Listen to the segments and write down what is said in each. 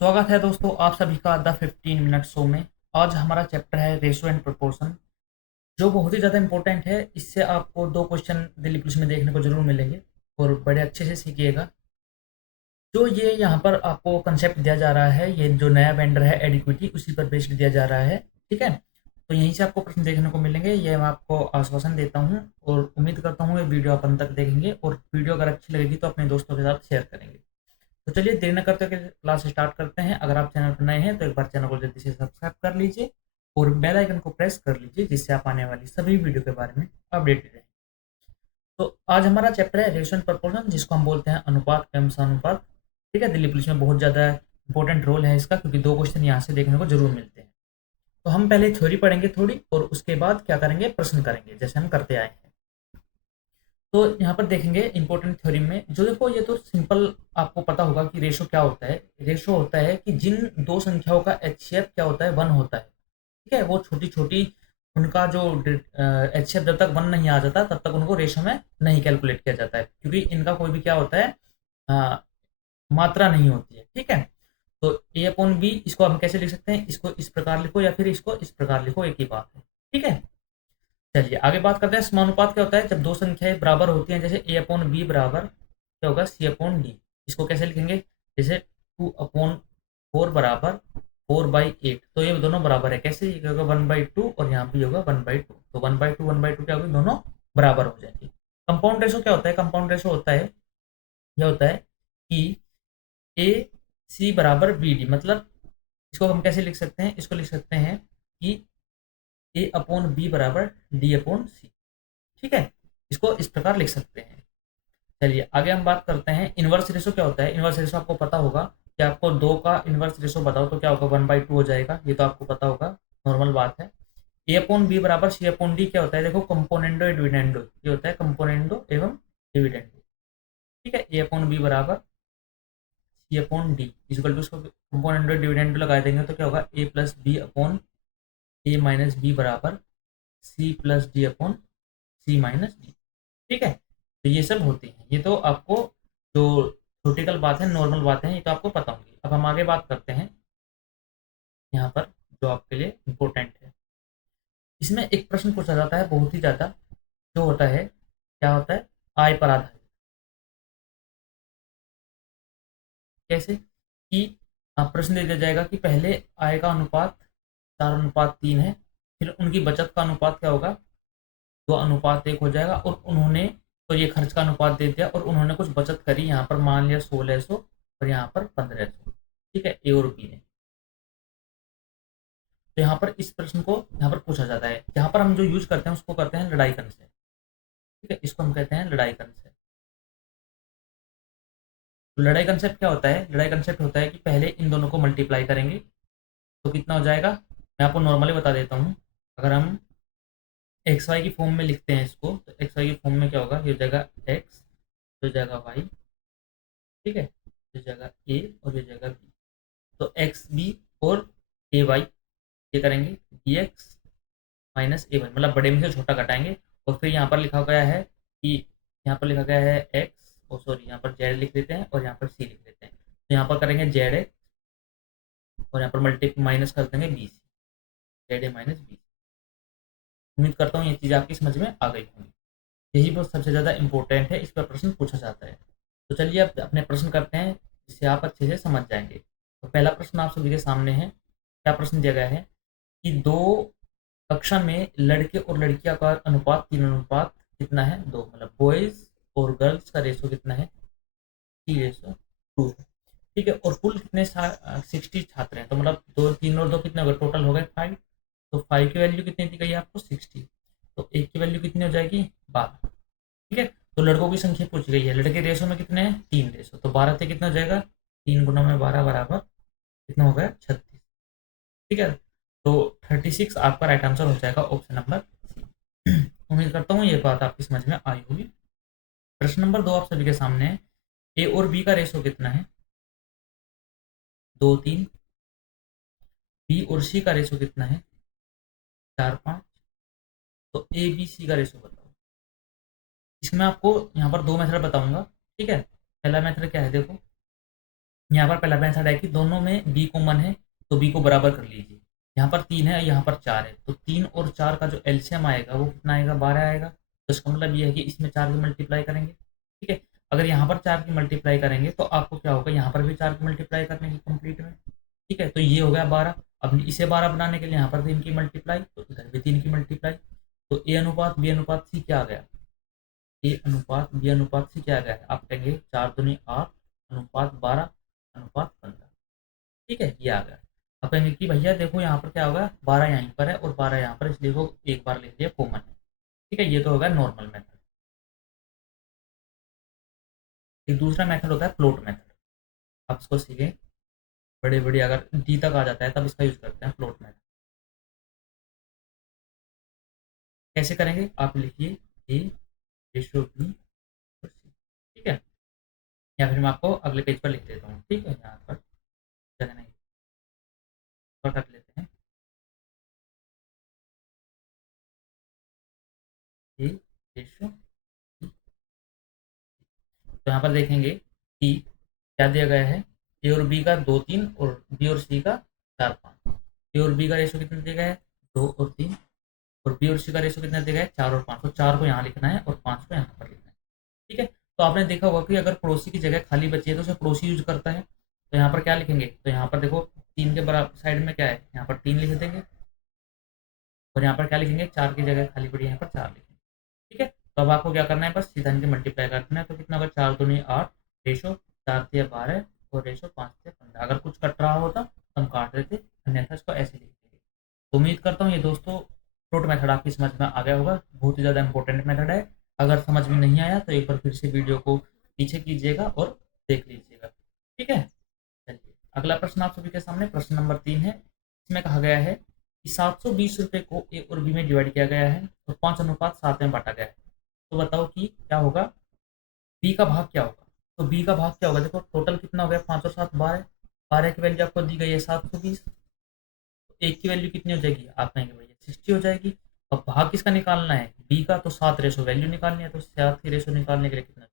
स्वागत है दोस्तों आप सभी का द 15 मिनट शो में। आज हमारा चैप्टर है रेशो एंड प्रोपोर्शन, जो बहुत ही ज़्यादा इंपॉर्टेंट है। इससे आपको दो क्वेश्चन दिल्ली पुलिस में देखने को जरूर मिलेंगे और बड़े अच्छे से सीखिएगा। जो ये यहाँ पर आपको कंसेप्ट दिया जा रहा है, ये जो नया वेंडर है एडिक्विटी, उसी पर बेस्ड दिया जा रहा है। ठीक है, तो यहीं से आपको प्रश्न देखने को मिलेंगे, ये मैं आपको आश्वासन देता हूँ और उम्मीद करता हूँ ये वीडियो आप अंत तक देखेंगे और वीडियो अगर अच्छी लगेगी तो अपने दोस्तों के साथ शेयर करेंगे। तो चलिए देर न करते हुए क्लास स्टार्ट करते हैं। अगर आप चैनल पर नए हैं तो एक बार चैनल को जल्दी से सब्सक्राइब कर लीजिए और बेल आइकन को प्रेस कर लीजिए, जिससे आप आने वाली सभी वीडियो के बारे में अपडेटेड रहें। तो आज हमारा चैप्टर है रेशियो एंड प्रोपोर्शन, जिसको हम बोलते हैं अनुपात एवं समानुपात। ठीक है, दिल्ली पुलिस में बहुत ज़्यादा इंपॉर्टेंट रोल है इसका, क्योंकि दो क्वेश्चन यहाँ से देखने को जरूर मिलते हैं। तो हम पहले थ्योरी पढ़ेंगे थोड़ी और उसके बाद क्या करेंगे, प्रश्न करेंगे जैसे हम करते आए हैं। तो यहाँ पर देखेंगे इंपॉर्टेंट थ्योरी में, जो देखो ये तो सिंपल आपको पता होगा कि रेशो क्या होता है। रेशो होता है कि जिन दो संख्याओं का एचसीएफ क्या होता है, वन होता है। ठीक है, वो छोटी छोटी उनका जो एचसीएफ जब तक वन नहीं आ जाता तब तक उनको रेशो में नहीं कैलकुलेट किया जाता है, क्योंकि इनका कोई भी क्या होता है, अ, मात्रा नहीं होती है। ठीक है, तो ए अपॉन बी इसको हम कैसे लिख सकते हैं, इसको इस प्रकार लिखो या फिर इसको इस प्रकार लिखो, एक ही बात है। ठीक है, चलिए आगे बात करते हैं। समानुपात क्या होता है, जब दो संख्याएं बराबर होती हैं, जैसे ए अपॉन बी बराबर क्या होगा, सी अपॉन डी। इसको कैसे लिखेंगे, जैसे 2/4 बराबर 4/8, तो ये दोनों बराबर है। कैसे, ये होगा 1/2 और यहाँ भी होगा 1/2, तो 1/2 क्या होगी, दोनों बराबर हो जाएंगे। कंपाउंड रेशो क्या होता है, कंपाउंड रेशो होता है, यह होता है कि ए सी बराबर बी डी, मतलब इसको हम कैसे लिख सकते हैं, इसको लिख सकते हैं कि ए अपॉन बी बराबर डी अपॉन सी। ठीक है, इसको इस प्रकार लिख सकते हैं। चलिए आगे हम बात करते हैं इनवर्स रेशो क्या होता है। इनवर्स रेशो आपको पता होगा कि आपको दो का इनवर्स रेशो बताओ तो क्या होगा, 1/2 हो जाएगा, ये तो आपको पता होगा, नॉर्मल बात है। ए अपॉन बी बराबर सी अपॉन डी क्या होता है, देखो कंपोनेंडो डिविडेंडो, ये होता है कंपोनेंडो एवं डिविडेंडो। ठीक है, ए अपॉन बी बराबर सी अपॉन डी इक्वल टू, इसको कंपोनेंडो डिविडेंडो लगा देंगे तो क्या होगा, ए प्लस बी अपॉन ए माइनस बी बराबर सी प्लस डी अपॉन सी माइनस डी। ठीक है, तो ये सब होते हैं, ये तो आपको जो थ्योरेटिकल बात है, नॉर्मल बातें हैं, ये तो आपको पता होंगी। अब हम आगे बात करते हैं यहाँ पर, जो आपके लिए इम्पोर्टेंट है। इसमें एक प्रश्न पूछा जाता है बहुत ही ज़्यादा, जो होता है, क्या होता है, आय पर आधारित। कैसे कि प्रश्न दे दिया जाएगा कि पहले आय का अनुपात 4:3 है, फिर उनकी बचत का अनुपात क्या होगा, 2:1 हो जाएगा, और उन्होंने, तो ये खर्च का अनुपात दे दिया और उन्होंने कुछ बचत करी, यहाँ पर मान लिया 1600 और यहाँ पर 1500। ठीक है, ए और बी ने। तो यहाँ पर इस प्रश्न को यहाँ पर पूछा जाता है, यहाँ पर हम जो यूज करते हैं उसको करते हैं लड़ाई कंसेप्ट। ठीक है, इसको हम कहते हैं लड़ाई कंसेप्ट। तो लड़ाई कंसेप्ट क्या होता है, लड़ाई कंसेप्ट होता है कि पहले इन दोनों को मल्टीप्लाई करेंगे तो कितना हो जाएगा, मैं आपको नॉर्मली बता देता हूँ। अगर हम एक्स वाई की फॉर्म में लिखते हैं इसको, तो एक्स वाई की फॉर्म में क्या होगा, ये हो जाएगा एक्स, हो जाएगा वाई। ठीक है, ये जाएगा ए और ये जाएगा बी। तो एक्स बी और ए वाई, ये करेंगे डी एक्स माइनस ए वाई, मतलब बड़े में से छोटा घटाएंगे। और फिर यहाँ पर लिखा गया है कि, यहाँ पर लिखा गया है एक्स, और सॉरी यहाँ पर जेड लिख देते हैं और यहाँ पर सी लिख देते हैं। तो यहाँ पर करेंगे जेड एक्स और यहाँ पर मल्टी माइनस कर देंगे B C, Z A minus B. उम्मीद करता हूँ ये चीज़ आपकी समझ में आ गई होंगी। यही बहुत सबसे ज़्यादा इंपॉर्टेंट है, इस पर प्रश्न पूछा जाता है। तो चलिए अब अपने प्रश्न करते हैं, जिससे आप अच्छे से समझ जाएंगे। तो पहला प्रश्न आप सभी के सामने है। क्या प्रश्न दिया गया है कि दो कक्षा में लड़के और लड़कियां का अनुपात 3:2 कितना है, दो, मतलब बॉयज और गर्ल्स का रेशो कितना है, 3:2 है। ठीक है, और कुल कितने 60 छात्र हैं, तो मतलब दो, तीन और दो कितने हो गए, टोटल हो गए 5। तो 5 की वैल्यू कितनी दी गई है आपको, 60। तो एक की वैल्यू कितनी हो जाएगी, 12। ठीक है, तो लड़कों की संख्या पूछ गई है, लड़के रेशो में कितने हैं, 3 रेशो, तो 12 से कितना हो जाएगा, 3 × 12 बराबर कितना हो गया, 36। ठीक है, तो 36 आपका राइट आंसर हो जाएगा, ऑप्शन नंबर सी। उम्मीद करता हूँ ये बात आपकी समझ में आई होगी। प्रश्न नंबर 2 आप सभी के सामने है। ए और बी का रेशो कितना है, 2:3। बी और सी का रेशो कितना है, 4:5। तो ए बी सी का रेशो बताओ। इसमें आपको यहाँ पर दो मेथड बताऊंगा। ठीक है, पहला मेथड क्या है, देखो, यहाँ पर पहला मेथड है कि दोनों में बी कॉमन है तो बी को बराबर कर लीजिए। यहाँ पर 3 है, यहाँ पर 4 है, तो 3 और 4 का जो एलसीएम आएगा वो कितना आएगा, 12 आएगा। तो इसका मतलब ये है कि इसमें 4 की मल्टीप्लाई करेंगे, ठीक है। अगर यहाँ पर 4 की मल्टीप्लाई करेंगे तो आपको क्या होगा, यहाँ पर भी 4 की मल्टीप्लाई करने की कंप्लीट में, ठीक है। तो ये हो गया 12। अब इसे 12 बनाने के लिए यहाँ पर 3 की मल्टीप्लाई, तो इधर भी 3 की मल्टीप्लाई। तो ए अनुपात बी अनुपात सी क्या आ गया, ए अनुपात बी अनुपात सी क्या आ गया, आप कहेंगे 4 दूनी 8 अनुपात 12 अनुपात 15, ठीक है, ये आ गया। अब कहेंगे कि भैया देखो यहाँ पर क्या होगा, 12 यहीं पर है और 12 यहाँ पर, इसलिए वो एक बार लिख दिया कॉमन है, ठीक है। ये तो होगा नॉर्मल मेथड। एक दूसरा मेथड होता है फ्लोट मेथड, आप इसको सीखें। बड़े बड़े अगर डी तक आ जाता है तब इसका यूज करते हैं फ्लोट मेथड। कैसे करेंगे, आप लिखिए ए रेशो बी, ठीक है। या फिर मैं आपको अगले पेज पर लिख देता हूँ, ठीक है, यहाँ पर जगह नहीं, पर कर लेते हैं ए रेशो। तो यहाँ पर देखेंगे कि क्या दिया गया है, ए और बी का 2 3 और बी और सी का 4 5। ए और बी का रेशो कितना दिया गया है, 2 और 3, और बी और सी का रेशो कितना दिया गया है, 4 और 5। तो 4 को यहाँ लिखना है और 5 को यहाँ पर लिखना है, ठीक है। तो आपने देखा होगा कि अगर पड़ोसी की जगह खाली बची है तो उसे पड़ोसी यूज करता है। तो यहाँ पर क्या लिखेंगे, तो यहाँ पर देखो 3 के बराबर साइड में क्या है, यहाँ पर 3 लिख देंगे, और यहाँ पर क्या लिखेंगे, 4 की जगह खाली पड़ी है, यहाँ पर 4 लिखेंगे, ठीक है। तो अब आपको क्या करना है, बस सीधा इनके मल्टीप्लाई करना है। तो कितना होगा, 4 दूनी 8 रेशो 4 तिया 12 और रेशो 5 तिया 15। अगर कुछ कट रहा होता तो हम काट देते, अन्यथा इसको ऐसे लिख देंगे। तो उम्मीद करता हूँ ये दोस्तों फ्रूट मेथड आपकी समझ में आ गया होगा। बहुत ही ज़्यादा इंपॉर्टेंट मेथड है। अगर समझ में नहीं आया तो एक बार फिर से वीडियो को पीछे कीजिएगा और देख लीजिएगा, ठीक है। चलिए अगला प्रश्न आप सभी के सामने प्रश्न नंबर 3 है। इसमें कहा गया है कि 720 रुपये को ए और बी में डिवाइड किया गया है और 5 अनुपात 7 में बांटा गया है। तो बताओ कि क्या होगा, बी का भाग क्या होगा। तो बी का भाग क्या होगा, देखो टोटल कितना हो गया, 5 और 7 12। 12 की वैल्यू आपको दी गई है 720, तो एक की वैल्यू कितनी हो जाएगी, आप कहेंगे भैया 60 हो जाएगी। अब भाग किसका निकालना है, बी का, तो 7 रेशो वैल्यू निकालनी है। तो 7 की रेशो निकालने के लिए कितना,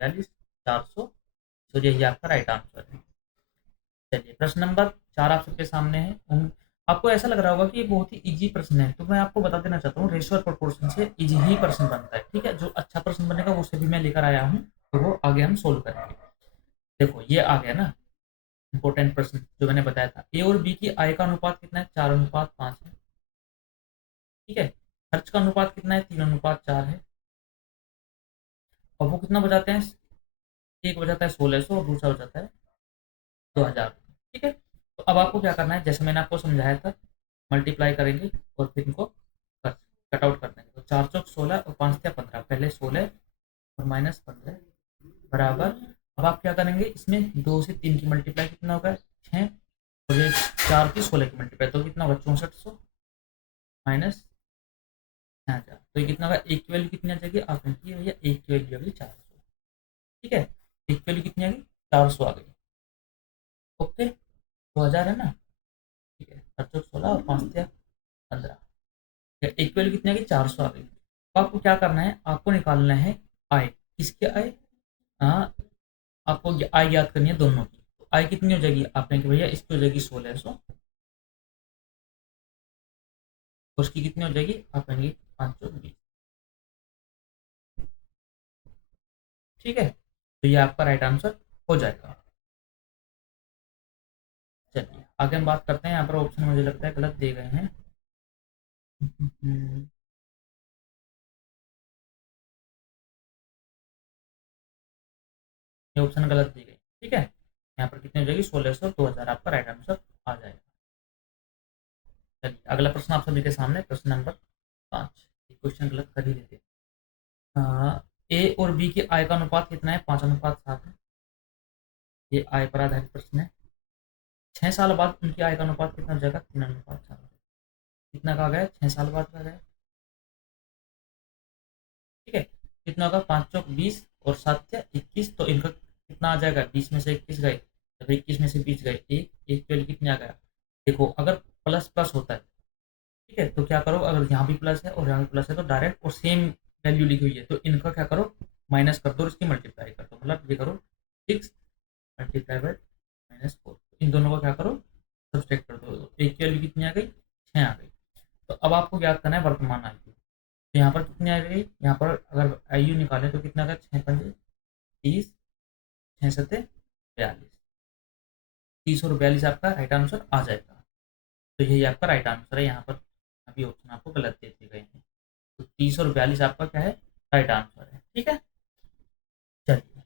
45 400। तो यही आपका राइट आंसर है। चलिए प्रश्न नंबर 4 आप सबके सामने है। आपको ऐसा लग रहा होगा कि ये बहुत ही इजी प्रश्न है, तो मैं आपको बता देना चाहता हूँ रेशियो और प्रोपोर्शन से इजी ही प्रश्न बनता है, ठीक है। जो अच्छा प्रश्न बनेगा वो से भी मैं लेकर आया हूँ, तो वो आगे हम सोल्व करेंगे। देखो ये आ गया ना इंपॉर्टेंट प्रश्न जो मैंने बताया था, ए और बी की आय का अनुपात कितना है, 4 अनुपात 5 है, ठीक है। खर्च का अनुपात कितना है, 3 अनुपात 4 है। और वो कितना बजाते हैं, एक बजाता है 1600 और दूसरा बजाता है 2000, ठीक है। तो अब आपको क्या करना है, जैसे मैंने आपको समझाया था, मल्टीप्लाई करेंगे और फिर इनको कट आउट कर देंगे। तो 4 चौक 16 और 5 तिया 15, पहले 16 और -15 बराबर। अब आप क्या करेंगे, इसमें 2 से 3 की मल्टीप्लाई कितना होगा, 6, और ये 4 की 16 की मल्टीप्लाई तो कितना होगा, 6400 माइनस 6000। तो ये कितना होगा, एक की वैल्यू कितनी आ जाएगी, आप देखिए भैया एक की वैल्यू आ गई 400, ठीक है। एक की वैल्यू कितनी आ गई, 400 आ गई, ओके। 2000 है ना, ठीक है। 4 चौक 16 और 5 तिया 15, एक वैल्यू कितनी आ गई, 400 आ गई। तो आपको क्या करना है, आपको निकालना है आय, किसके आय, हाँ, आपको आय याद करनी है दोनों की। तो आय कितनी हो जाएगी, आप कहेंगे भैया इसकी हो जाएगी 1600, उसकी कितनी हो जाएगी, आप कहेंगे 520, ठीक है। तो ये आपका राइट आंसर हो जाएगा। चलिए आगे हम बात करते हैं, यहाँ पर ऑप्शन मुझे लगता है गलत दिए गए हैं। ये ऑप्शन गलत दी गई, ठीक है। यहाँ पर कितनी हो जाएगी, 1600 2000 आपका राइट आंसर आ जाएगा। चलिए अगला प्रश्न आप सभी के सामने प्रश्न नंबर 5। क्वेश्चन गलत कर ही देते, ए और बी की आय का अनुपात कितना है, 5 अनुपात 7 है। ये आय पर आधारित प्रश्न है। 6 साल बाद उनकी आय का अनुपात कितना हो जाएगा, 3 अनुपात 4। कितना कहा गया है, 6 साल बाद का गया, ठीक है। कितना होगा, 5 चौक 20 और 7 तिया 21, तो इनका कितना आ जाएगा, 20 में से 21 गए, जब 21 में से 20 गए, एक वैल्यू कितने आ गया। देखो अगर प्लस प्लस होता है, ठीक है, तो क्या करो, अगर यहाँ भी प्लस है और यहाँ भी प्लस है तो डायरेक्ट और सेम वैल्यू लिखी हुई है तो इनका क्या करो, माइनस कर दो और इसकी मल्टीप्लाई कर दो, मतलब ये करो 6 मल्टीप्लाई बाय -4। इन दोनों का क्या करो, सब्सट्रैक्ट कर दो। तो एक की वैल्यू कितनी आ गई, 6 आ गई। तो अब आपको ज्ञात करना है वर्तमान आयु। तो यहाँ पर कितनी आ गई, यहाँ पर अगर आयु निकालें तो कितना आ गया, 6 पंजे 30, 6 सत्ते 42, 30 और 42 आपका राइट आंसर आ जाएगा। तो यही आपका राइट आंसर है। यहाँ पर अभी ऑप्शन आपको गलत दे दिए गए हैं। तो 30 और 42 आपका क्या है, राइट आंसर है। ठीक है, चलिए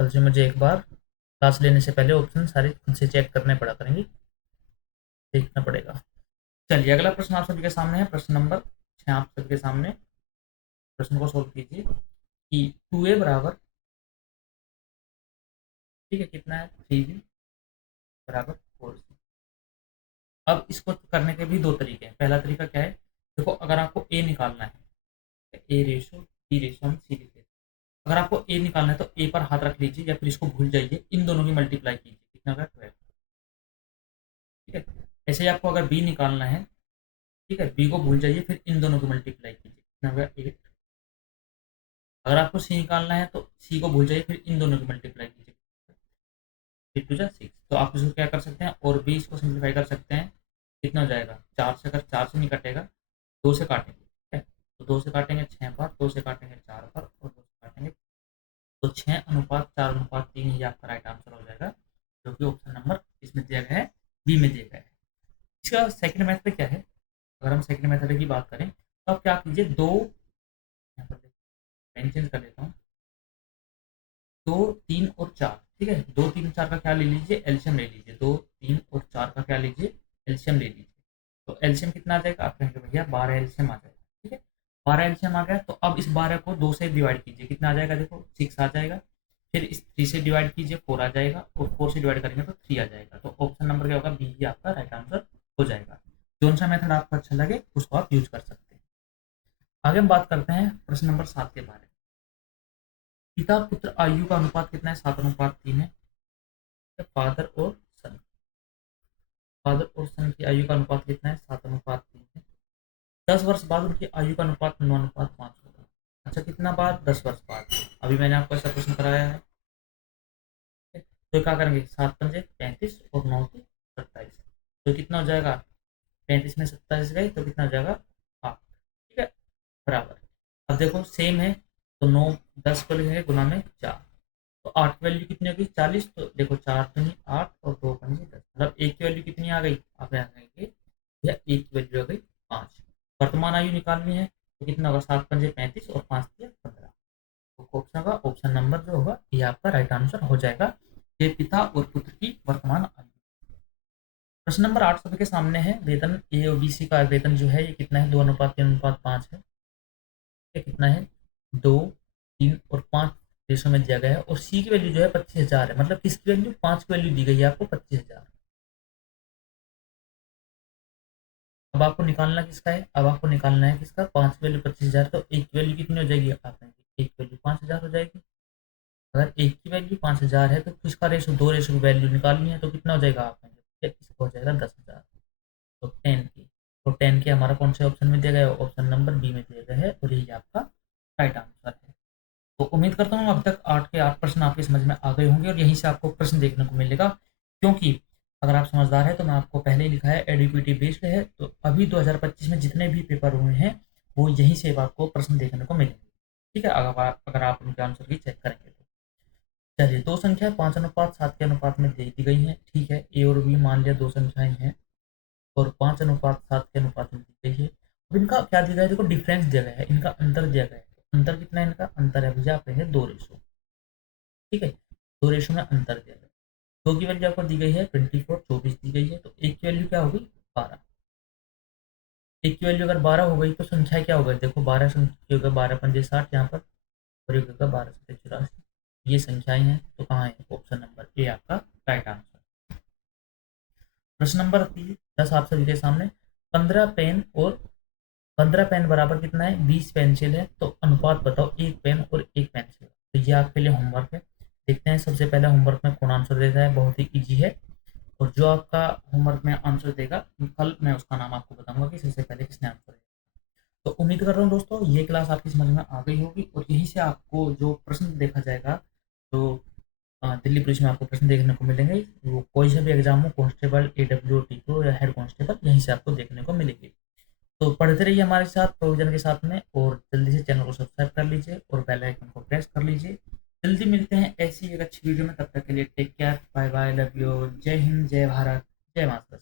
कल से मुझे एक बार क्लास लेने से पहले ऑप्शन सारे खुद से चेक करने पड़ा करेंगे, देखना पड़ेगा। चलिए अगला प्रश्न आप सभी के सामने है, प्रश्न नंबर 6 आप सभी के सामने। प्रश्न को सोल्व कीजिए कि 2a बराबर, ठीक है, कितना है, 3b बराबर 4c। अब इसको करने के भी दो तरीके हैं। पहला तरीका क्या है, देखो अगर आपको a निकालना है, a रेशो b रेशो हम सी लिखते हैं। अगर आपको a निकालना है तो a पर हाथ रख लीजिए या फिर इसको भूल जाइए, इन दोनों की मल्टीप्लाई कीजिए, कितना होगा 12। ठीक है, ऐसे ही आपको अगर b निकालना है, ठीक है, b को भूल जाइए फिर इन दोनों की मल्टीप्लाई कीजिए, कितना होगा 8। अगर आपको c निकालना है तो c को भूल जाइए फिर इन दोनों की मल्टीप्लाई कीजिए, 3 2 6। तो आप इसको क्या कर सकते हैं, और भी इसको सिंप्लीफाई कर सकते हैं। कितना हो जाएगा, 4 से, अगर 4 से नहीं कटेगा 2 से काटेंगे, ठीक है, तो 2 से काटेंगे 6 बार, 2 से काटेंगे 4 बार और 2 से काटेंगे, तो 6:4:3 ही आपका राइट आंसर हो जाएगा, जो कि ऑप्शन नंबर इसमें दिया गया है, बी में दिया गया है। इसका सेकंड मेथड क्या है, अगर हम सेकंड मेथड की बात करें तो आप क्या कीजिए, दो, यहाँ पर पेन चेंज कर लेता हूँ, 2 3 और 4, ठीक है, 2 3 4 का क्या ले लीजिए, एल्शियम ले लीजिए, 2 3 और 4 का क्या लीजिए, एल्शियम ले लीजिए। तो एल्शियम कितना आ जाएगा, आप कहेंगे भैया 12 एल्शियम आ जाएगा, ठीक है, 12 एल्शियम आ गया। तो अब इस 12 को 2 से डिवाइड कीजिए, कितना आ जाएगा, देखो 6 आ जाएगा। फिर इस 3 से डिवाइड कीजिए, 4 आ जाएगा, और 4 से डिवाइड करेंगे तो 3 आ जाएगा। तो ऑप्शन नंबर क्या होगा, बी ही आपका राइट आंसर हो जाएगा। कौन सा मेथड आपको अच्छा लगे उसको आप यूज कर सकते हैं। आगे हम बात करते हैं प्रश्न नंबर 7 के बारे में। पिता पुत्र आयु का अनुपात कितना है, 7:3 है। फादर और सन, फादर और सन की आयु का अनुपात कितना है, 7:3 है। 10 वर्ष बाद उनकी आयु का अनुपात 9:5 होगा। अच्छा, कितना बाद, 10 वर्ष बाद। अभी मैंने आपको ऐसा प्रश्न कराया है, तो क्या करेंगे, 7 पंजे 35 और 9 की 27। तो कितना हो जाएगा, 35 में 27 गए तो कितना हो जाएगा, 8। ठीक है, बराबर। अब देखो सेम है, तो 9 10 को लिखेंगे गुना में 4, तो 8 की वैल्यू कितनी होगी, 40। तो देखो 4 पंजे 8 और 2 पंजे 10, मतलब एक की वैल्यू कितनी आ गई, आप यहाँ कहेंगे या एक की वैल्यू आ गई 5। वर्तमान आयु निकालनी है तो कितना होगा, 7 पंजे 35 और 5 दिया 15। तो ऑप्शन का ऑप्शन नंबर जो होगा ये आपका राइट आंसर हो जाएगा। ये पिता और पुत्र की वर्तमान आयु। प्रश्न नंबर 8 सभी के सामने है। वेतन ए और बी सी का वेतन जो है ये कितना है, 2:3:5 है। ये कितना है, 2 3 और 5 रेशो में दिया गया है। और सी की वैल्यू जो है 25,000 है, मतलब किसकी वैल्यू, 5 की वैल्यू दी गई है आपको 25,000। अब आपको निकालना किसका है, अब आपको निकालना है किसका, 5 की वैल्यू 25,000। तो एक की वैल्यू कितनी हो जाएगी, आप एक की वैल्यू 5,000 हो जाएगी। अगर एक की वैल्यू 5,000 है तो किसका रेशो, दो रेशो की वैल्यू निकालनी है, तो कितना हो जाएगा, आप इसको हो जाएगा 10,000। तो 10 की, तो 10 की हमारा कौन से ऑप्शन में दिया गया है, ऑप्शन नंबर बी में दिया गया है, और यही आपका राइट आंसर है। तो उम्मीद करता हूँ अब तक 8 के 8 प्रश्न आपके समझ में आ गए होंगे, और यहीं से आपको प्रश्न देखने को मिलेगा। क्योंकि अगर आप समझदार है तो मैं आपको पहले ही लिखा है एडुकेटी बेस्ड है, तो अभी 2025 में जितने भी पेपर हुए हैं वो यहीं से आपको प्रश्न देखने को मिलेंगे। ठीक है, अगर आप उनके आंसर की चेक करेंगे तो। चलिए, दो संख्या 5:7 के अनुपात में दे दी गई है। ठीक है, ए और बी मान लिया दो संख्याएं हैं, और 5:7 के अनुपात में दी गई है। अब इनका क्या दिया गया है, देखो डिफरेंस दिया गया है, इनका अंतर दिया गया है। अंतर कितना है, इनका अंतर है भैया, आप कहेंगे 2 रेशो। ठीक है, 2 रेशो में अंतर दिया गया है। 2 की वैल्यू आपको दी गई है 24, 24 दी गई है, तो एक की वैल्यू क्या होगी, 12। एक की वैल्यू अगर 12 हो गई तो संख्या क्या होगा, देखो 12 संख्या होगा, 12 पंजे 60 यहाँ पर, और एक होगा 12 सत्ते 84। ये संख्याएं हैं, तो कहाँ है, ऑप्शन नंबर ए आपका राइट आंसर। प्रश्न नंबर 10 आप सभी के सामने। 15 पेन और 15 पेन बराबर कितना है, 20 पेंसिल है, तो अनुपात बताओ एक पेन और एक पेंसिल। तो ये आपके लिए होमवर्क है। देखते हैं सबसे पहले होमवर्क में कौन आंसर देता है, बहुत ही इजी है। और जो आपका होमवर्क में आंसर देगा कल मैं उसका नाम आपको बताऊंगा कि सबसे पहले किसने आंसर दिया। तो उम्मीद कर रहा हूँ दोस्तों ये क्लास आपकी समझ में आ गई होगी, और यहीं से आपको जो प्रश्न देखा जाएगा, तो दिल्ली पुलिस में आपको प्रश्न देखने को मिलेंगे। वो कोई सा भी एग्जाम हो, कांस्टेबल, AWOT को या हेड कांस्टेबल, यहीं से आपको देखने को मिलेगी। तो पढ़ते रहिए हमारे साथ, प्रोविजन के साथ में, और जल्दी से चैनल को सब्सक्राइब कर लीजिए और बेल आइकन को प्रेस कर लीजिए। जल्दी मिलते हैं ऐसी एक अच्छी वीडियो में, तब तक के लिए take care, bye bye, love you, जय हिंद, जय भारत, जय माता।